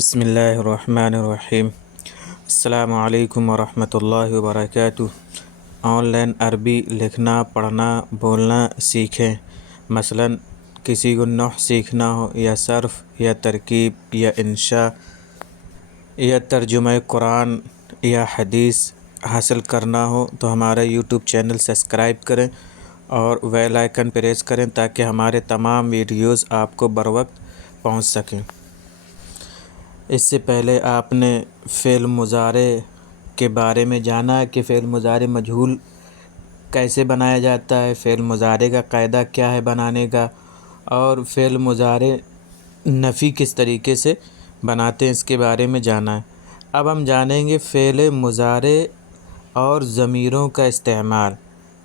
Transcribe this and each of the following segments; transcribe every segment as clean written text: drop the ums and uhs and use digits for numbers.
بسم اللہ الرحمن الرحیم۔ السلام علیکم ورحمۃ اللہ وبرکاتہ۔ آن لائن عربی لکھنا، پڑھنا، بولنا سیکھیں۔ مثلاً کسی کو نحو سیکھنا ہو یا صرف یا ترکیب یا انشاء یا ترجمہ قرآن یا حدیث حاصل کرنا ہو تو ہمارا یوٹیوب چینل سبسکرائب کریں اور بیل آئیکن پریس کریں تاکہ ہمارے تمام ویڈیوز آپ کو بروقت پہنچ سکیں۔ اس سے پہلے آپ نے فعل مضارع کے بارے میں جانا کہ فعل مضارع مجہول کیسے بنایا جاتا ہے، فعل مضارع کا قاعدہ کیا ہے بنانے کا، اور فعل مضارع نفی کس طریقے سے بناتے ہیں اس کے بارے میں جانا ہے۔ اب ہم جانیں گے فعل مضارع اور ضمیروں کا استعمال،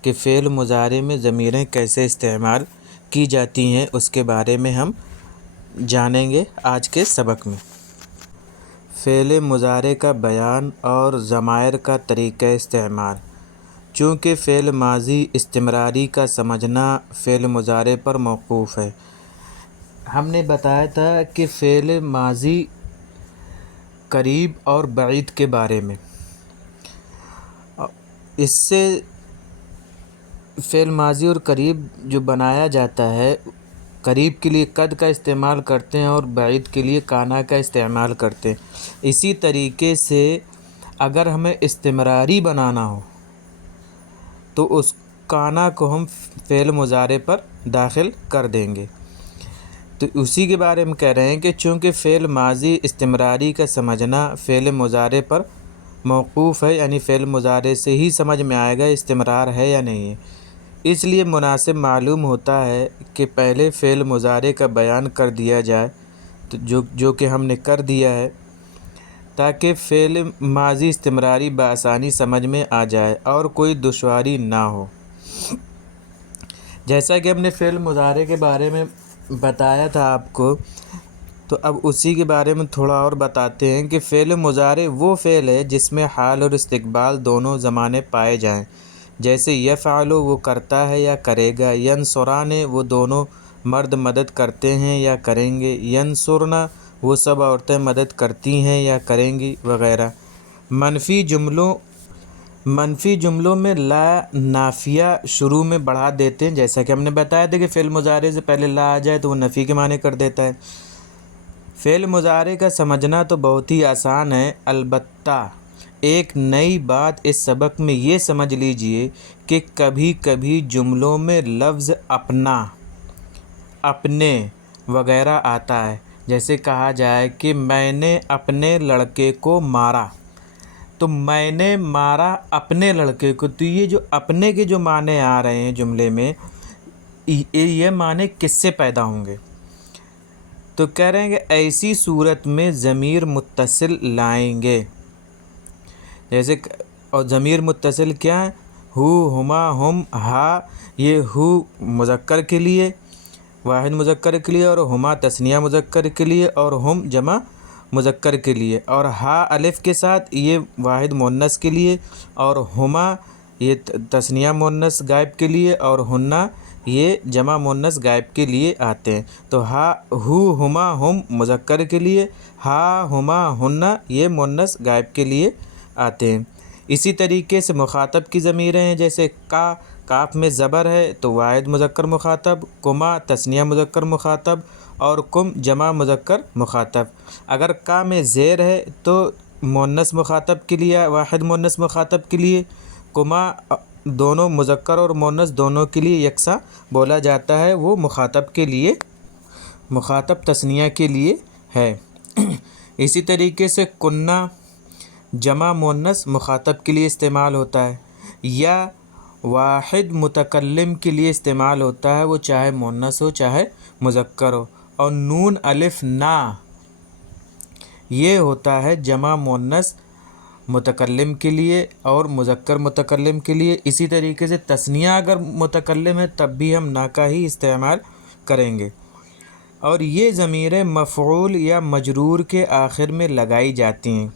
کہ فعل مضارع میں ضمیریں کیسے استعمال کی جاتی ہیں، اس کے بارے میں ہم جانیں گے آج کے سبق میں۔ فعل مضارع کا بیان اور ضمائر کا طریقہ استعمال۔ چونکہ فعل ماضی استمراری کا سمجھنا فعل مضارع پر موقوف ہے۔ ہم نے بتایا تھا کہ فعل ماضی قریب اور بعید کے بارے میں، اس سے فعل ماضی اور قریب جو بنایا جاتا ہے، قریب کے لیے قد کا استعمال کرتے ہیں اور بعید کے لیے کانا کا استعمال کرتے ہیں۔ اسی طریقے سے اگر ہمیں استمراری بنانا ہو تو اس کانا کو ہم فعل مضارع پر داخل کر دیں گے۔ تو اسی کے بارے میں کہہ رہے ہیں کہ چونکہ فعل ماضی استمراری کا سمجھنا فعل مضارع پر موقوف ہے، یعنی فعل مضارع سے ہی سمجھ میں آئے گا استمرار ہے یا نہیں ہے، اس لیے مناسب معلوم ہوتا ہے کہ پہلے فعل مضارع کا بیان کر دیا جائے، تو جو کہ ہم نے کر دیا ہے، تاکہ فعل ماضی استمراری بآسانی سمجھ میں آ جائے اور کوئی دشواری نہ ہو۔ جیسا کہ ہم نے فعل مضارع کے بارے میں بتایا تھا آپ کو، تو اب اسی کے بارے میں تھوڑا اور بتاتے ہیں کہ فعل مضارع وہ فعل ہے جس میں حال اور استقبال دونوں زمانے پائے جائیں۔ جیسے یفعل وہ کرتا ہے یا کرے گا، ینصران وہ دونوں مرد مدد کرتے ہیں یا کریں گے، ینصرن وہ سب عورتیں مدد کرتی ہیں یا کریں گی وغیرہ۔ منفی جملوں میں لا نافیہ شروع میں بڑھا دیتے ہیں، جیسا کہ ہم نے بتایا تھا کہ فعل مضارع سے پہلے لا آ جائے تو وہ نفی کے معنی کر دیتا ہے۔ فعل مضارع کا سمجھنا تو بہت ہی آسان ہے، البتہ ایک نئی بات اس سبق میں یہ سمجھ لیجئے کہ کبھی کبھی جملوں میں لفظ اپنا، اپنے وغیرہ آتا ہے۔ جیسے کہا جائے کہ میں نے اپنے لڑکے کو مارا، تو میں نے مارا اپنے لڑکے کو، تو یہ جو اپنے کے جو معنی آ رہے ہیں جملے میں، یہ معنی کس سے پیدا ہوں گے؟ تو کہہ رہے ہیں کہ ایسی صورت میں ضمیر متصل لائیں گے۔ جیسے اور ضمیر متصل کیا ہے؟ ہو، ہما، ہم، ہا، یہ ہو مذکر کے لیے، واحد مذکر کے لیے، اور ہما تثنیہ مذکر کے لیے، اور ہم جمع مذکر کے لیے، اور ہا الف کے ساتھ یہ واحد مؤنث کے لیے، اور ہما یہ تثنیہ مؤنث غائب کے لیے، اور ہنہ یہ جمع مؤنث غائب کے لیے آتے ہیں۔ تو ہا، ہو، ہما، ہم مذکر کے لیے، ہا، ہما، ہنہ یہ مؤنث غائب کے لیے آتے ہیں۔ اسی طریقے سے مخاطب کی ضمیریں ہیں، جیسے کا، کاف میں زبر ہے تو واحد مذکر مخاطب، کما تثنیہ مذکر مخاطب، اور کم جمع مذکر مخاطب۔ اگر کا میں زیر ہے تو مؤنث مخاطب کے لیے، واحد مؤنث مخاطب کے لیے، کما دونوں مذکر اور مؤنث دونوں کے لیے یکساں بولا جاتا ہے، وہ مخاطب کے لیے، مخاطب تثنیہ کے لیے ہے۔ اسی طریقے سے کنہ جمع مؤنث مخاطب کے لیے استعمال ہوتا ہے، یا واحد متکلم کے لیے استعمال ہوتا ہے، وہ چاہے مؤنث ہو چاہے مذکر ہو۔ اور نون الف نا یہ ہوتا ہے جمع مؤنث متکلم کے لیے اور مذکر متکلم کے لیے۔ اسی طریقے سے تثنیہ اگر متکلم ہے تب بھی ہم نا کا ہی استعمال کریں گے۔ اور یہ ضمیریں مفعول یا مجرور کے آخر میں لگائی جاتی ہیں،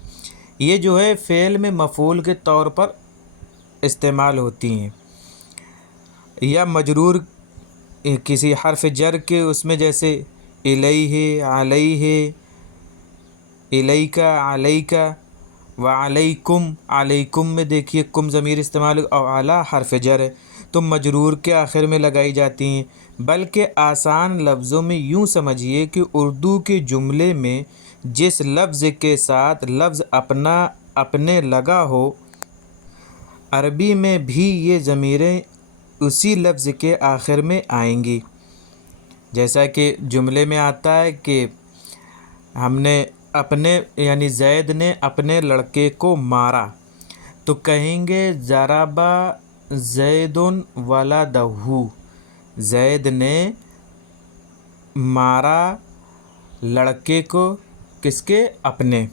یہ جو ہے فعل میں مفعول کے طور پر استعمال ہوتی ہیں، یا مجرور کسی حرف جر کے اس میں، جیسے الیہ، علیہ، इलैका, अलैका व अलैकुम। अलैकुम में देखिए कुम ज़मीर इस्तेमाल और अला हर्फ जर है, तो मजरूर के आखिर में लगाई जाती हैं। बल्कि आसान लफ्ज़ों में यूँ समझिए कि उर्दू के जुमले में जिस लफ्ज़ के साथ लफ्ज़ अपना अपने लगा हो, अरबी में भी ये ज़मीरें उसी लफ्ज़ के आखिर में आएंगी। जैसा कि जुमले में आता है कि हमने अपने यानी ज़ैद ने अपने लड़के को मारा, तो कहेंगे ज़राबा ज़ैदुन वलदहू, ज़ैद ने मारा लड़के को, किसके? अपने।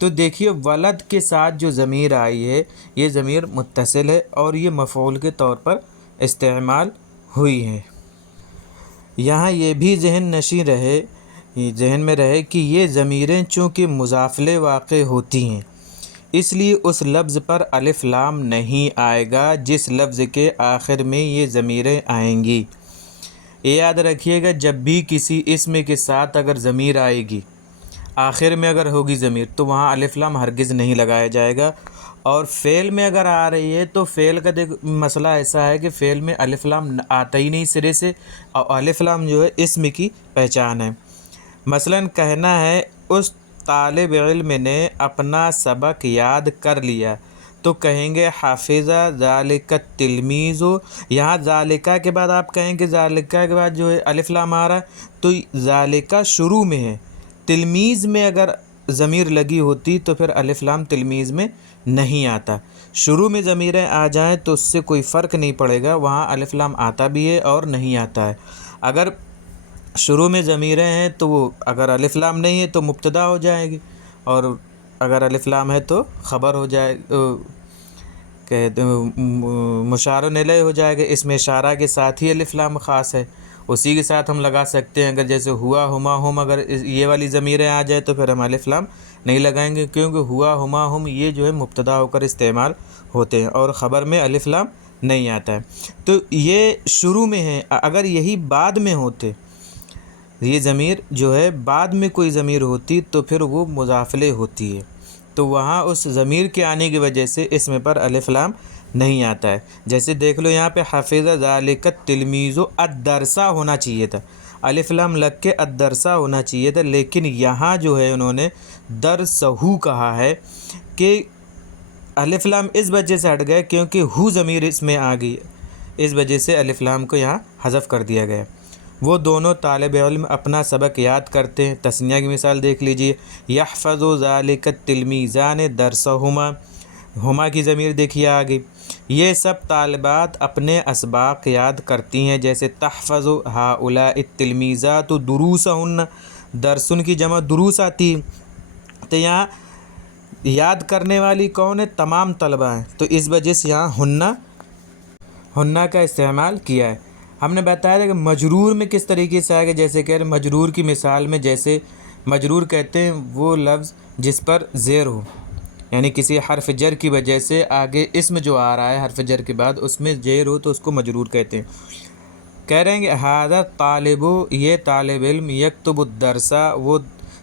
तो देखिए वलद के साथ जो ज़मीर आई है ये ज़मीर मुत्तसिल है और ये मफ़ऊल के तौर पर इस्तेमाल हुई है। यहाँ ये भी जहन में रहे कि ये ज़मीरें चूँकि मुज़ाफ़ले वाक़े होती हैं, इसलिए उस लफ्ज़ पर अलिफ़ लाम नहीं आएगा जिस लफ्ज़ के आखिर में ये ज़मीरें आएंगी। ये याद रखिएगा, जब भी किसी इस्म के साथ अगर ज़मीर आएगी, आखिर में अगर होगी ज़मीर, तो वहाँ अलिफ़ लाम हरगिज़ नहीं लगाया जाएगा। और फ़ेल में अगर आ रही है तो फ़ेल का मसला ऐसा है कि फ़ेल में अलिफ़ लाम आता ही नहीं सिरे से, और अलिफ़ लाम जो है इस्म की पहचान है। मसलन कहना है उस तालिब इल्म ने अपना सबक याद कर लिया, तो कहेंगे हाफिज़ा ज़ालिका तिलमीज़ो। यहाँ ज़ालिका के बाद आप कहेंगे, ज़ालिका के बाद जो है अलिफ़ लाम आ रहा है, तो ज़ालिका शुरू में है। तिलमीज़ में अगर ज़मीर लगी होती तो फिर अलिफ़ लाम तिलमीज़ में नहीं आता। शुरू में ज़मीरें आ जाएं तो उससे कोई फ़र्क नहीं पड़ेगा, वहाँ अलिफ़ लाम आता भी है और नहीं आता है। अगर शुरू में ज़मीरें हैं तो वो अगर अलिफ़ लाम नहीं है तो मुब्तदा हो जाएगी, और अगर अलिफ़ लाम है तो ख़बर हो जाए, कहते मुशारुन इलैह हो जाएगा। इसमें इशारा के साथ ही अलिफ़ लाम ख़ास है, उसी के साथ हम लगा सकते हैं। अगर जैसे हुआ हुमा हुम, अगर ये वाली ज़मीरें आ जाए तो फिर हम अलिफ़ लाम नहीं लगाएंगे, क्योंकि हुआ हुमा हुम ये जो है मुब्तदा होकर इस्तेमाल होते हैं और ख़बर में अलिफ़ लाम नहीं आता है। तो ये शुरू में है, अगर यही बाद में होते, ये ज़मीर जो है बाद में कोई ज़मीर होती तो फिर वो मुज़ाफ़ले होती है, तो वहाँ उस ज़मीर के आने की वजह से इसमें पर अलिफ़ लाम नहीं आता है। जैसे देख लो यहाँ पे हाफिज़ा ज़ालिका तिलमीज़ो अद्दरसा होना चाहिए था, अलिफ़ लाम लग के अद्दरसा होना चाहिए था, लेकिन यहाँ जो है उन्होंने दरसहू कहा है कि अलिफ़ लाम इस वजह से हट गए क्योंकि हु ज़मीर इसमें आ गई, इस वजह से अलिफ़ लाम को यहाँ हज़फ कर दिया गया। वो दोनों तालिब इल्म अपना सबक याद करते हैं। तस्निया की मिसाल देख लीजिए, यहफ़ज़ु ज़ालिका तिलमीज़ान दरसहुमा, हुमा की ज़मीर देखिए आ गई। ये सब तालिबात अपने असबाक याद करती हैं, जैसे तहफ़ज़ु हाउलाइ तिलमीज़ातु दुरूसहुन्न, दरसुन की जमा दुरूस आती है, तो यहाँ याद करने वाली कौन है? तमाम तलबा हैं, तो इस वजह से यहाँ हुन्ना का इस्तेमाल किया है। हमने बताया था कि मजरूर में किस तरीके से आएगा, जैसे कह रहे मजरूर की मिसाल में, जैसे मजरूर कहते हैं वो लफ्ज़ जिस पर ज़ेर हो, यानी किसी हर्फ जर की वजह से आगे इसम जो आ रहा है हर्फ जर के बाद उसमें ज़ेर हो तो उसको मजरूर कहते हैं। कह रहे हैं कि हादा तालिबो, ये तालिब इल्म, यक्तुबु दरसा, वो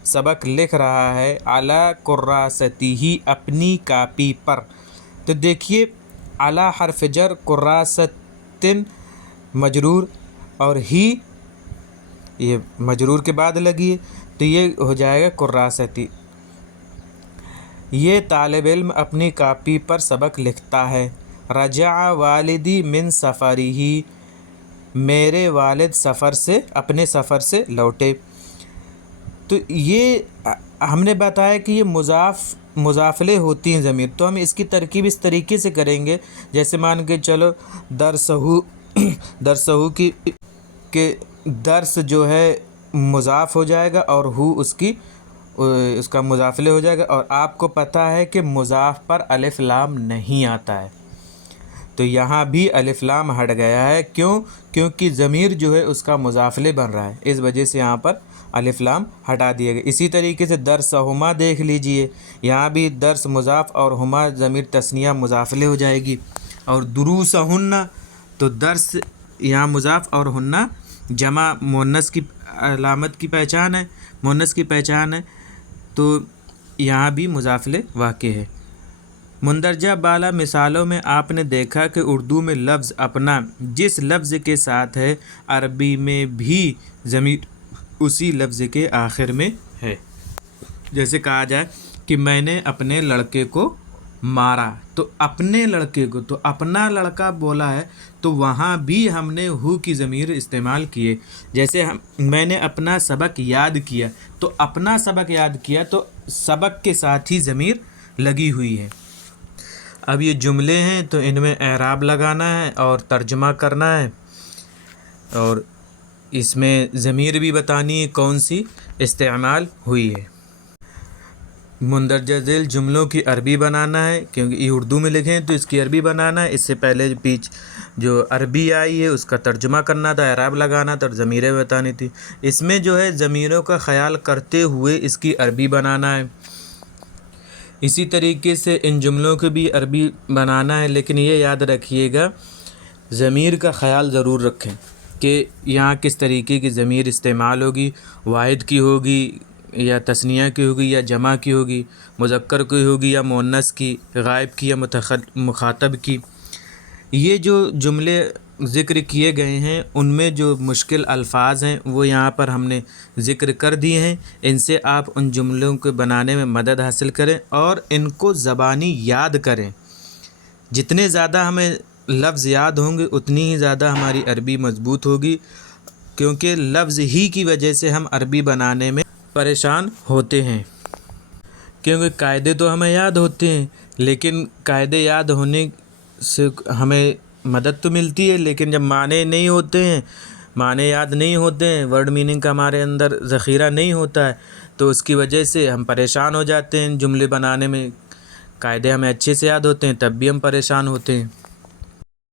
सबक लिख रहा है, अला कुर्रासतिही, अपनी कापी पर। तो देखिए अला हर्फ जर, कुर्रासतिन मजरूर, और ही ये मजरूर के बाद लगी है, तो ये हो जाएगा कुर्रासती। ये तालिब इल्म अपनी कापी पर सबक लिखता है। रजा वालिदी मिन सफ़रिही, मेरे वालिद सफ़र से, अपने सफ़र से लौटे। तो ये हमने बताया कि ये मुज़ाफ़ले होती हैं ज़मीर, तो हम इसकी तरकीब इस तरीके से करेंगे, जैसे मान के चलो दरसहू की के दर्स जो है मुज़ाफ़ हो जाएगा और हु उसका मुज़ाफ़ले हो जाएगा, और आपको पता है कि मुज़ाफ़ पर अलिफ़ लाम नहीं आता है, तो यहाँ भी अलिफ़ लाम हट गया है। क्यों? क्योंकि ज़मीर जो है उसका मुज़ाफ़ले बन रहा है, इस वजह से यहाँ पर अलिफ़ लाम हटा दिया गया। इसी तरीके से दर्स हुमा देख लीजिए, यहाँ भी दर्स मुज़ाफ़ और हुमा ज़मीर तस्निया मुज़ाफ़ले हो जाएगी। और दुरूस हुन्ना, तो दर्स यहाँ मुज़ाफ़ और हुन्ना जमा मुन्नस की अलामत की पहचान है, मुन्नस की पहचान है, तो यहाँ भी मुज़ाफ़िल वाक़ है। मुंदरजा बाला मिसालों में आपने देखा कि उर्दू में लफ्ज़ अपना जिस लफ्ज़ के साथ है, अरबी में भी ज़मीर उसी लफ्ज़ के आखिर में है। जैसे कहा जाए कि मैंने अपने लड़के को मारा, तो अपने लड़के को, तो अपना लड़का बोला है तो वहाँ भी हमने हु की ज़मीर इस्तेमाल किए। जैसे मैंने अपना सबक याद किया, तो अपना सबक याद किया तो सबक के साथ ही ज़मीर लगी हुई है। अब ये जुमले हैं तो इनमें एराब लगाना है और तर्जुमा करना है, और इसमें ज़मीर भी बतानी है कौन सी इस्तेमाल हुई है। मुंदरजा ज़ैल जुमलों की अरबी बनाना है, क्योंकि ये उर्दू में लिखे हैं तो इसकी अरबी बनाना है। इससे पहले जो अरबी आई है उसका तर्जुमा करना था, एराब लगाना था और ज़मीरें बतानी थी। इसमें जो है ज़मीरों का ख़याल करते हुए इसकी अरबी बनाना है। इसी तरीके से इन जुमलों की भी अरबी बनाना है, लेकिन ये याद रखिएगा ज़मीर का ख़याल ज़रूर रखें कि यहाँ किस तरीके की ज़मीर इस्तेमाल होगी, वाहिद की होगी या तस्निया की होगी या जमा की होगी, मुज़क्कर की होगी या मुअन्नस की, गायब की या मुखातब की। ये जो जुमले ज़िक्र किए गए हैं उनमें जो मुश्किल अल्फाज हैं वो यहाँ पर हमने ज़िक्र कर दिए हैं। इनसे आप उन जुमलों को बनाने में मदद हासिल करें और इनको ज़बानी याद करें। जितने ज़्यादा हमें लफ्ज़ याद होंगे उतनी ही ज़्यादा हमारी अरबी मज़बूत होगी, क्योंकि लफ्ज़ ही की वजह से हम अरबी बनाने में परेशान होते हैं। क्योंकि कायदे तो हमें याद होते हैं, लेकिन कायदे याद होने से हमें मदद तो मिलती है, लेकिन जब माने नहीं होते हैं, माने याद नहीं होते हैं, वर्ड मीनिंग का हमारे अंदर ज़ख़ीरा नहीं होता है, तो उसकी वजह से हम परेशान हो जाते हैं जुमले बनाने में। कायदे हमें अच्छे से याद होते हैं तब भी हम परेशान होते हैं।